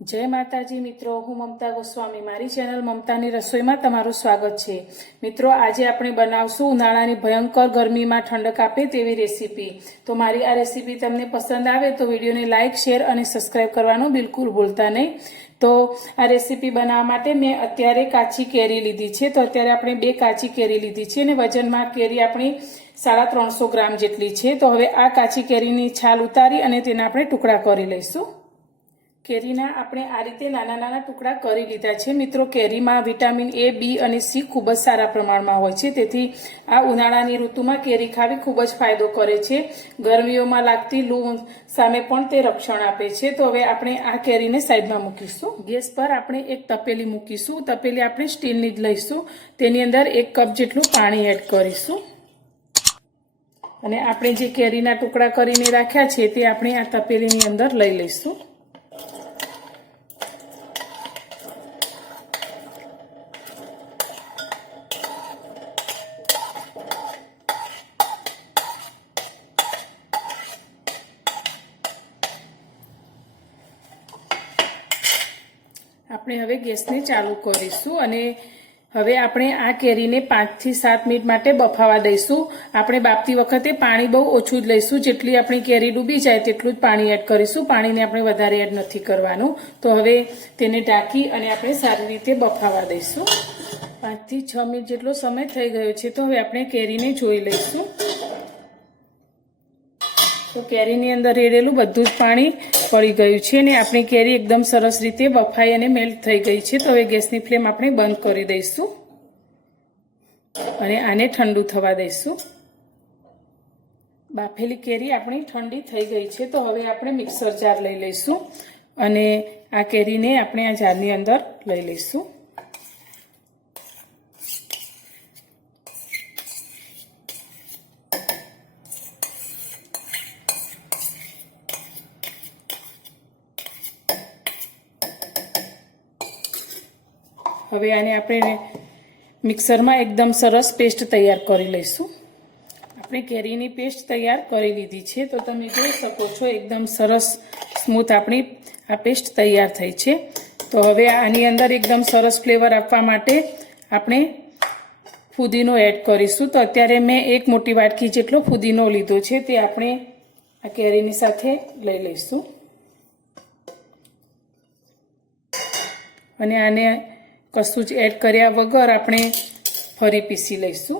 जय माताजी मित्रों, हूँ ममता गोस्वामी। मारी चेनल ममतानी रसोई में तमारुं स्वागत है। मित्रों, आज आपणे बनावशुं उनाळानी भयंकर गरमी में ठंडक आपे तेवी रेसिपी। तो मारी आ रेसिपी तमने पसंद आवे तो विडियो ने लाइक, शेर और सब्सक्राइब करवानुं बिल्कुल भूलता नहीं। तो आ रेसिपी बनावा माटे मैं अत्यारे काची केरी लीधी छे। तो अत्यारे आपणे 2 काची केरी लीधी छे ने वजन में केरी आपणी 350 ग्राम जेटली छे। तो हवे आ काची केरीनी छाल उतारी अने तेना आपणे टुकड़ा करी लईशुं। केरीना आपणे आ रीते नाना नाना टुकड़ा करी लीधा छे। मित्रों, केरीमां विटामिन ए, बी अने सी खूब ज सारा प्रमाणमां होय छे, तेथी आ उनाळानी ऋतुमां केरी खावी खूब ज फायदो करे छे। गरमीओमां लागती लू सामे पण ते रक्षण आपे छे। तो हवे आपणे आ केरीने साइडमां मूकीशुं। गैस पर आपणे एक तपेली मूकीशुं। तपेली आपणे स्टीलनी ज लईशुं। तेनी अंदर 1 कप जेटલું पाणी एड करीशुं अने आपणे जे केरीना टुकड़ा करीने राख्या छे ते आपणे आ तपेलीनी अंदर लई लईशुं। આપણે હવે ગેસને ચાલુ કરીશું અને હવે આપણે આ કેરીને 5 થી 7 મિનિટ માટે બફાવા દઈશું। આપણે બાફતી વખતે પાણી બહુ ઓછું જ લઈશું, જેટલી આપણી કેરી ડૂબી જાય તેટલું જ પાણી એડ કરીશું। પાણીને આપણે વધારે એડ નથી કરવાનું। તો હવે તેને ઢાંકી અને આપણે સારી રીતે બફાવા દઈશું। 5 થી 6 મિનિટ જેટલો સમય થઈ ગયો છે। તો હવે આપણે કેરીને જોઈ લઈશું। તો કેરીની અંદર રેડેલું બધું જ પાણી પડી ગયું છે અને આપણી કેરી એકદમ સરસ રીતે બફાઈ અને મેલ્ટ થઈ ગઈ છે। તો હવે ગેસની ફ્લેમ આપણે બંધ કરી દઈશું અને આને ઠંડુ થવા દઈશું। બાફેલી કેરી આપણી ઠંડી થઈ ગઈ છે। તો હવે આપણે મિક્સર જાર લઈ લઈશું અને આ કેરીને આપણે આ જારની અંદર લઈ લઈશું। હવે આને આપણે મિક્સરમાં એકદમ સરસ પેસ્ટ તૈયાર કરી લઈશું। આપણે કેરીની પેસ્ટ તૈયાર કરી લીધી છે। તો તમે જોઈ શકો છો એકદમ સરસ સ્મૂથ આપણી આ પેસ્ટ તૈયાર થઈ છે। તો હવે આની અંદર એકદમ સરસ ફ્લેવર આપવા માટે આપણે ફુદીનો એડ કરીશું। તો અત્યારે મેં 1 મોટી વાટકી જેટલો ફુદીનો લીધો છે, તે આપણે આ કેરીની સાથે લઈ લઈશું અને આને કશું જ એડ કર્યા વગર આપણે ફરી પીસી લઈશું।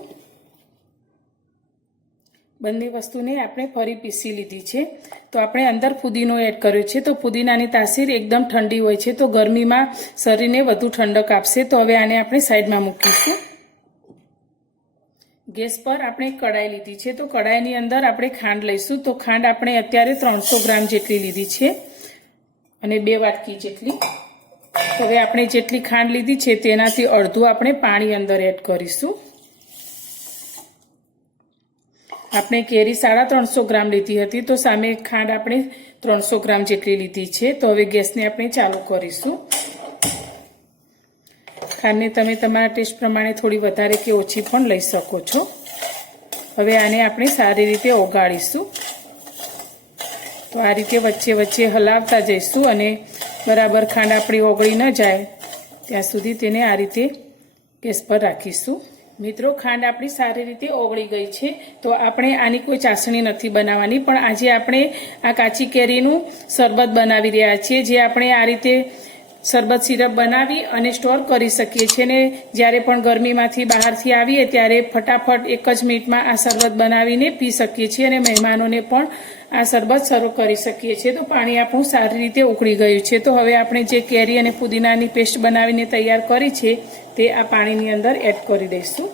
બંને વસ્તુને આપણે ફરી પીસી લીધી છે। તો આપણે અંદર ફુદીનો એડ કર્યો છે। તો ફુદીનાની તાસીર એકદમ ઠંડી હોય છે, તો ગરમીમાં શરીરને વધુ ઠંડક આપશે। તો હવે આને આપણે સાઈડમાં મૂકીશું। ગેસ પર આપણે કડાઈ લીધી છે। તો કડાઈની અંદર આપણે ખાંડ લઈશું। તો ખાંડ આપણે અત્યારે 300 ગ્રામ જેટલી લીધી છે અને 2 વાટકી જેટલી। હવે આપણે જેટલી ખાંડ લીધી છે તેનાથી અડધું આપણે પાણી અંદર એડ કરીશું। આપણે કેરી 350 ગ્રામ લીધી હતી, તો સામે ખાંડ આપણે 300 ગ્રામ જેટલી લીધી છે। તો હવે ગેસને આપણે ચાલુ કરીશું। ખાંડને તમે તમારા ટેસ્ટ પ્રમાણે થોડી વધારે કે ઓછી પણ લઈ શકો છો। હવે આને આપણે સારી રીતે ઓગાળીશું। તો આ રીતે વચ્ચે વચ્ચે હલાવતા જઈશું અને બરાબર ખાંડ આપણી ઓગળી ન જાય ત્યાં સુધી તેને આ રીતે ગેસ પર રાખીશું। મિત્રો, ખાંડ આપણી સારી રીતે ઓગળી ગઈ છે। તો આપણે આની કોઈ ચાસણી નથી બનાવવાની, પણ આજે આપણે આ કાચી કેરીનું શરબત બનાવી રહ્યા છીએ, જે આપણે આ રીતે શરબત સિરપ બનાવી અને સ્ટોર કરી શકીએ છીએ ને જ્યારે પણ ગરમીમાંથી બહારથી આવીએ ત્યારે ફટાફટ 1 જ મિનિટમાં આ શરબત બનાવીને પી શકીએ છીએ અને મહેમાનોને પણ આ શરબત સર્વ કરી શકીએ છીએ। તો પાણી આપણું સારી રીતે ઉકળી ગયું છે। તો હવે આપણે જે કેરી અને પુદીનાની પેસ્ટ બનાવીને તૈયાર કરી છે તે આ પાણીની અંદર એડ કરી દઈશું।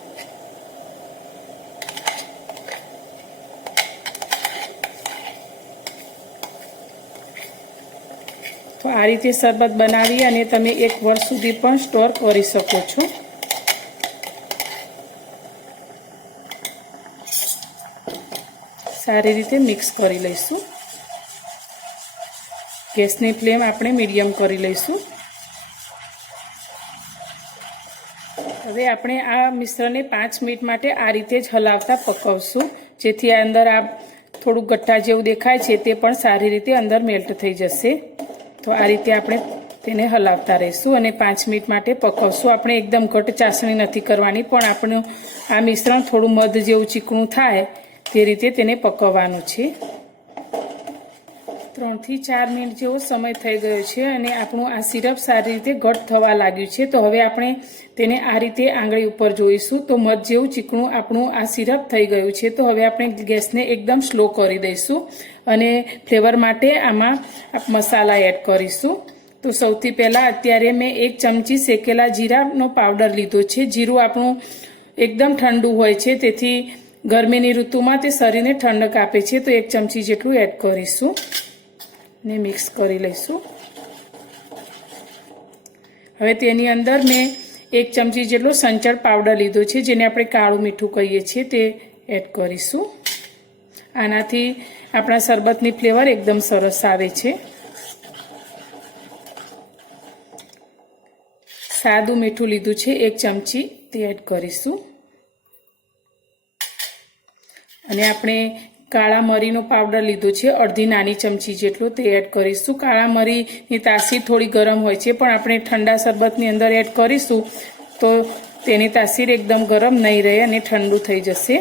તો આ રીતે શરબત બનાવી અને તમે 1 વર્ષ સુધી પણ સ્ટોર કરી શકો છો। સારી રીતે મિક્સ કરી લઈશું। ગેસની ફ્લેમ આપણે મીડિયમ કરી લઈશું। હવે આપણે આ મિશ્રણને 5 મિનિટ માટે આ રીતે જ હલાવતા પકવશું, જેથી આ અંદર આ થોડું ગઠ્ઠા જેવું દેખાય છે તે પણ સારી રીતે અંદર મેલ્ટ થઈ જશે। તો આ રીતે આપણે તેને હલાવતા રહીશું અને 5 મિનિટ માટે પકવશું. આપણે એકદમ ઘટ ચાસણી નથી કરવાની, પણ આપણું આ મિશ્રણ થોડું મધ જેવું ચીકણું થાય તે રીતે તેને પકવવાનું છે. 3 થી 4 મિનિટ જેવો સમય થઈ ગયો છે અને આપણું આ સિરપ સારી રીતે ઘટ થવા લાગ્યું છે. તો હવે આપણે તેને આ રીતે આંગળી ઉપર જોઈશું તો મધ જેવું ચીકણું આપણું આ સિરપ થઈ ગયું છે. તો હવે આપણે ગેસને એકદમ સ્લો કરી દઈશું અને ફ્લેવર માટે આમાં મસાલા એડ કરીશું. તો સૌથી પહેલાં અત્યારે મેં 1 ચમચી શેકેલા જીરાનો પાવડર લીધો છે. જીરું આપણું એકદમ ઠંડુ હોય છે, તેથી ગરમીની ઋતુમાં તે શરીરને ઠંડક આપે છે. તો 1 ચમચી જેટલું એડ કરીશું ને મિક્સ કરી લઈશું. હવે તેની અંદર મેં 1 ચમચી જેટલો સંચળ પાવડર લીધો છે, જેને આપણે કાળું મીઠું કહીએ છીએ, તે એડ કરીશું. આનાથી આપણા શરબતની ફ્લેવર એકદમ સરસ આવે છે. સાદું મીઠું લીધું છે 1 ચમચી, તે એડ કરીશું. અને આપણે કાળા મરીનો પાવડર લીધો છે અડધી નાની ચમચી જેટલો, તે એડ કરીશું. કાળા મરીની તાસીર થોડી ગરમ હોય છે, પણ આપણે ઠંડા શરબતની અંદર એડ કરીશું તો તેની તાસીર એકદમ ગરમ નહીં રહે અને ઠંડુ થઈ જશે.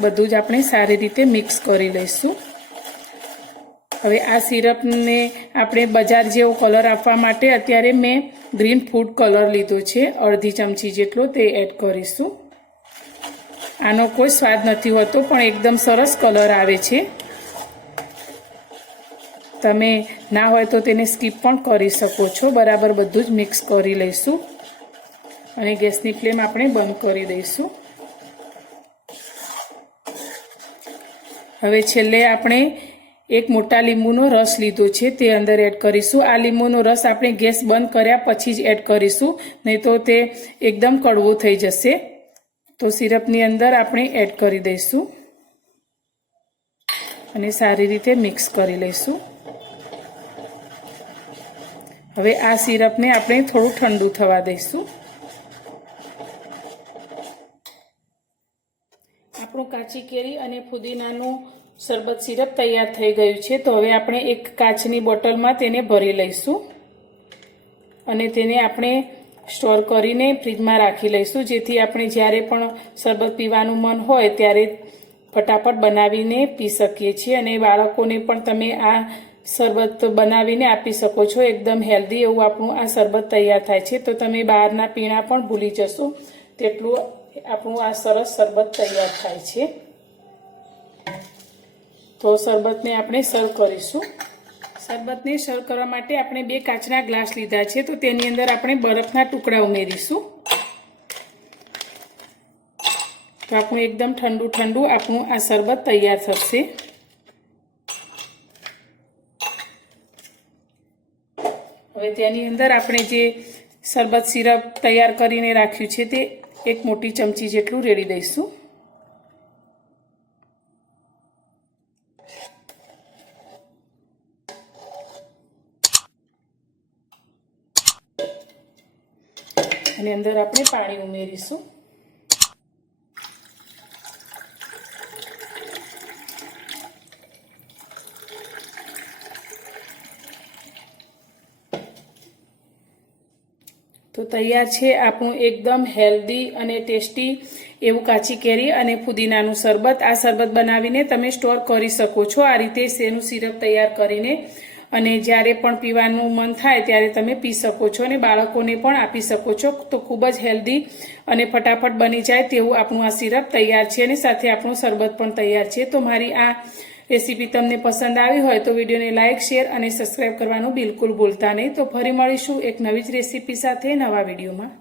બધું જ આપણે સારી રીતે મિક્સ કરી લઈશું. હવે આ સિરપને આપણે બજાર જેવો કલર આપવા માટે અત્યારે મેં ગ્રીન ફૂડ કલર લીધો છે અડધી ચમચી જેટલો, તે એડ કરીશું. આનો કોઈ સ્વાદ નથી હોતો, પણ એકદમ સરસ કલર આવે છે. તમે ના હોય તો તેને સ્કીપ પણ કરી શકો છો. બરાબર બધું જ મિક્સ કરી લઈશું અને ગેસની ફ્લેમ આપણે બંધ કરી દઈશું. હવે છેલ્લે આપણે 1 મોટા લીંબુનો રસ લીધો છે, તે અંદર એડ કરીશું. આ લીંબુનો રસ આપણે ગેસ બંધ કર્યા પછી જ એડ કરીશું, નહીં તો તે એકદમ કડવો થઈ જશે. તો સિરપની અંદર આપણે એડ કરી દઈશું અને સારી રીતે મિક્સ કરી લઈશું. હવે આ સિરપને આપણે થોડું ઠંડુ થવા દઈશું. આપણું કાચી કેરી અને ફુદીનાનું શરબત સિરપ તૈયાર થઈ ગયું છે. તો હવે આપણે એક કાચની બોટલમાં તેને ભરી લઈશું અને તેને આપણે સ્ટોર કરીને ફ્રીજમાં રાખી લઈશું, જેથી આપણે જ્યારે પણ શરબત પીવાનું મન હોય ત્યારે ફટાફટ બનાવીને પી શકીએ છીએ. અને બાળકોને પણ તમે આ શરબત બનાવીને આપી શકો છો. એકદમ હેલ્ધી એવું આપણું આ શરબત તૈયાર થાય છે. તો તમે બહારના પીણા પણ ભૂલી જશો તેટલું આપણું આ સરસ શરબત તૈયાર થાય છે. તો શરબતને આપણે સર્વ કરીશું. શરબતને સર્વ કરવા માટે આપણે 2 કાચના ગ્લાસ લીધા છે. તો તેની અંદર આપણે બરફના ટુકડા ઉમેરીશું. તો આપણું એકદમ ઠંડુ ઠંડુ આપણું આ શરબત તૈયાર થશે. હવે તેની અંદર આપણે જે શરબત સિરપ તૈયાર કરીને રાખ્યું છે તે 1 મોટી ચમચી જેટલું રેડી દઈશું. અને અંદર આપણે પાણી ઉમેરીશું. તો તૈયાર છે આપણું એકદમ હેલ્ધી અને ટેસ્ટી એવું કાચી કેરી અને ફુદીનાનું શરબત. આ શરબત બનાવીને તમે સ્ટોર કરી શકો છો આ રીતે શેનું સિરપ તૈયાર કરીને, અને જ્યારે પણ પીવાનું મન થાય ત્યારે તમે પી શકો છો અને બાળકોને પણ આપી શકો છો. તો ખૂબ જ હેલ્ધી અને ફટાફટ બની જાય તેવું આપણું આ સિરપ તૈયાર છે અને સાથે આપણું શરબત પણ તૈયાર છે. તો મારી આ રેસીપી તમને પસંદ આવી હોય તો વિડીયોને લાઇક, શેર અને સબસ્ક્રાઈબ કરવાનું બિલકુલ ભૂલતા નહીં. તો ફરી મળીશું એક નવી જ રેસીપી સાથે નવા વિડીયોમાં.